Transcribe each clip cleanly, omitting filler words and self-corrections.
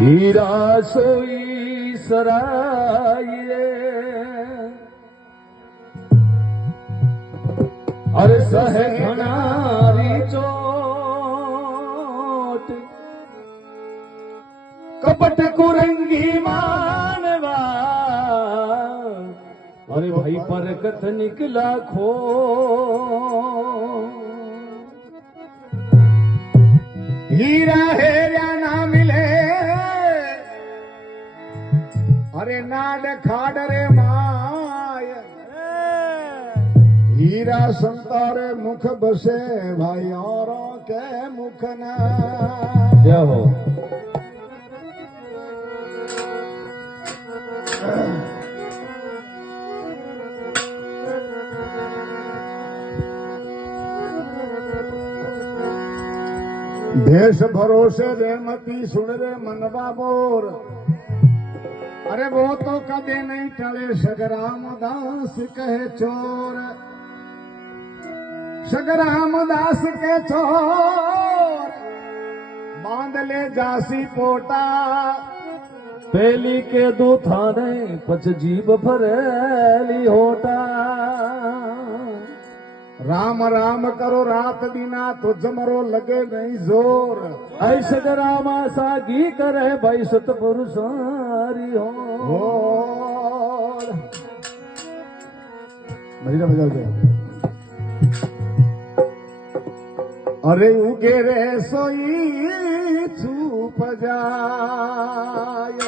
हीरा सोई सराये अरे सहे घनारी चोट कपट कुरंगी मानवा अरे भाई पर कथ निकला खो हीरा हेरा ना मिले अरे नाड खाड़ रे माय हीरा संतारे मुख बसे भाई औरों के मुख ना जय हो देश भरोसे रेमती सुन रे मनवा मोर अरे वो तो कदे नहीं टले सगराम दास कहे चोर सगराम दास के चोर बांध ले जासी पोटा पहली के दो थाने पच जीव फरेली होटा राम राम करो रात दिना तो जमरो लगे नहीं जोर ऐसे रामा सागी करे भाई सत पुरुषारी हो मजा मजा अरे उगे रे सोई छूप जाय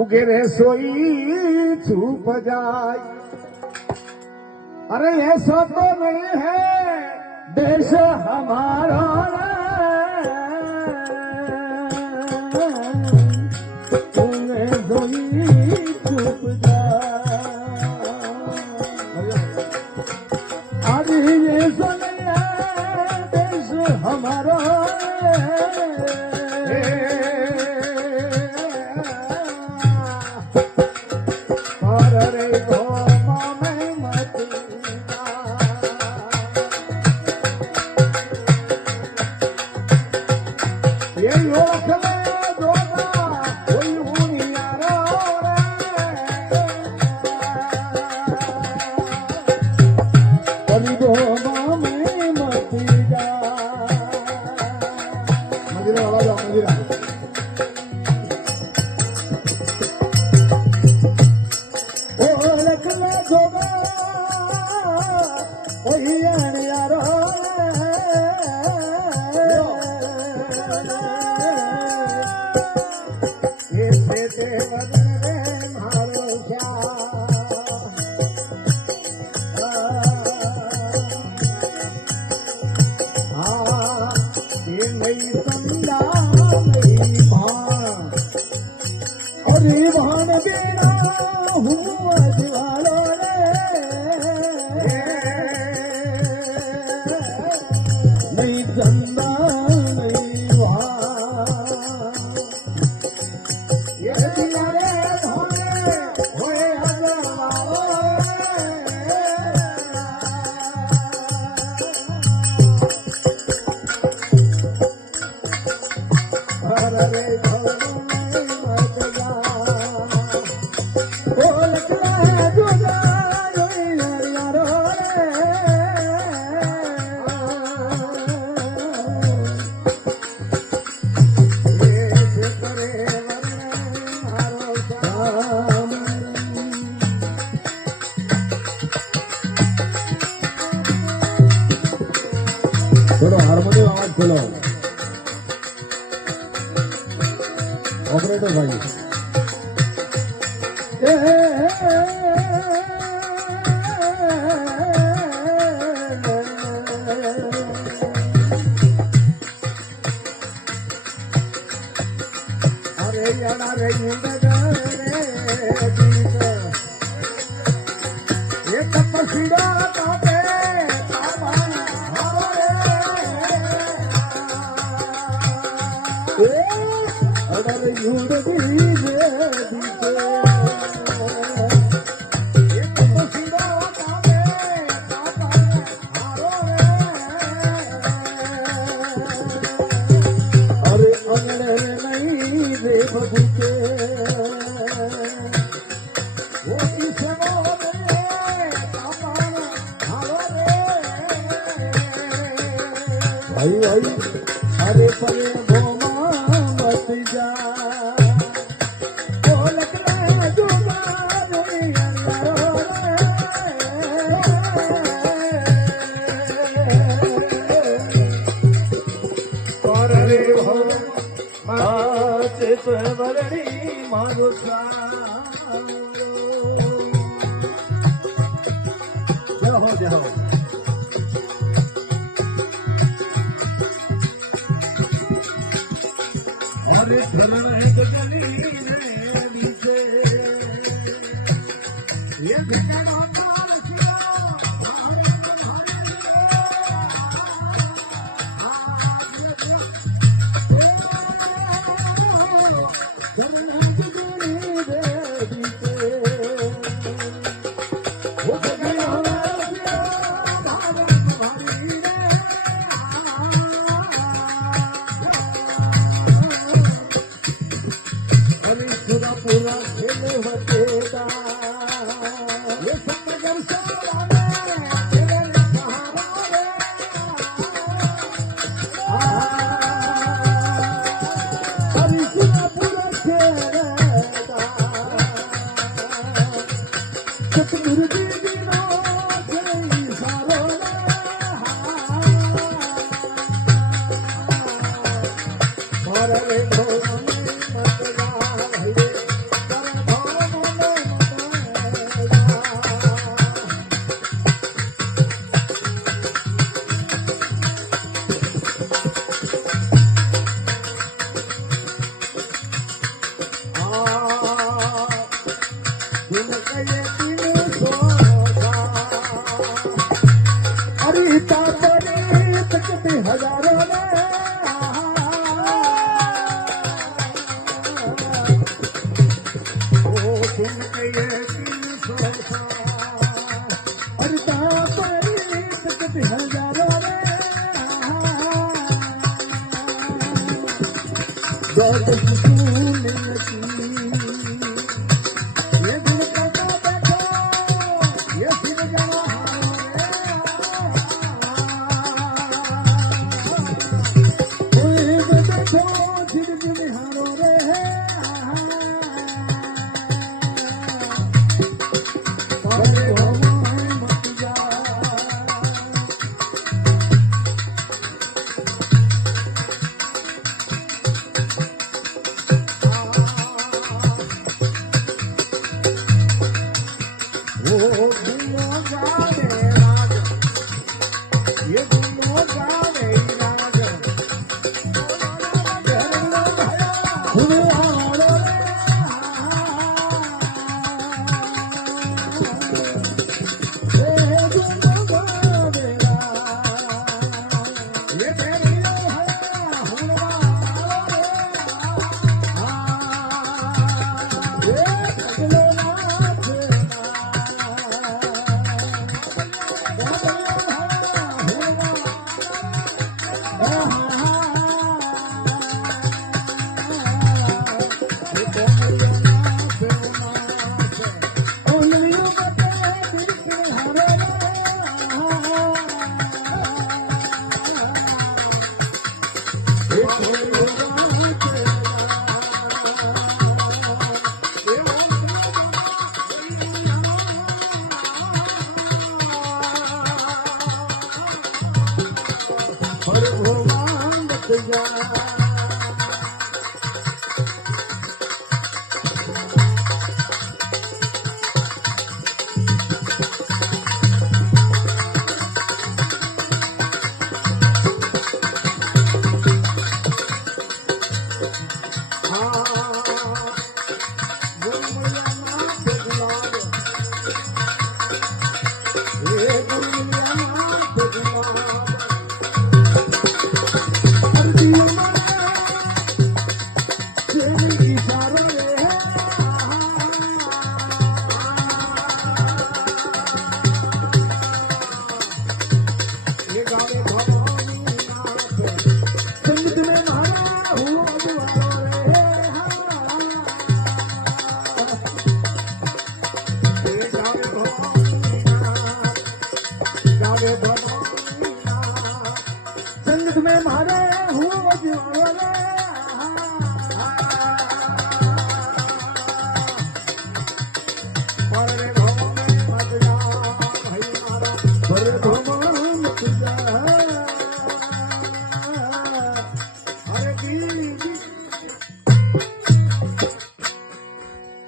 उगे रे सोई छूप जाय अरे ऐसा तो नहीं है देश हमारा तुम्हें धोई चुप जा अरे ये सुनिए देश हमारा थोड़ा हारमोनियम आवाज खोलो ऑपरेटर भाई अरे यारा रे ये तपस्या प्रभु के वो किसे बोले अपन हारो रे भाई भाई अरे परे भोमा मत जा बोलत रे जुगा रे अंदरो रे रे माते परवरणी मारो जय हो अरे चलन है गजनी रे नीचे ये बिचारा काल सिया पूरा खेल होतेगा ये सत्तर साला तेरे सहारा हरी पूरा खेलेगा सतगुरु जी बिना कोई सारो मारे भगवान मत जा हजारों Thank you.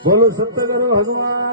बोलो सत्यगुरु हनुमान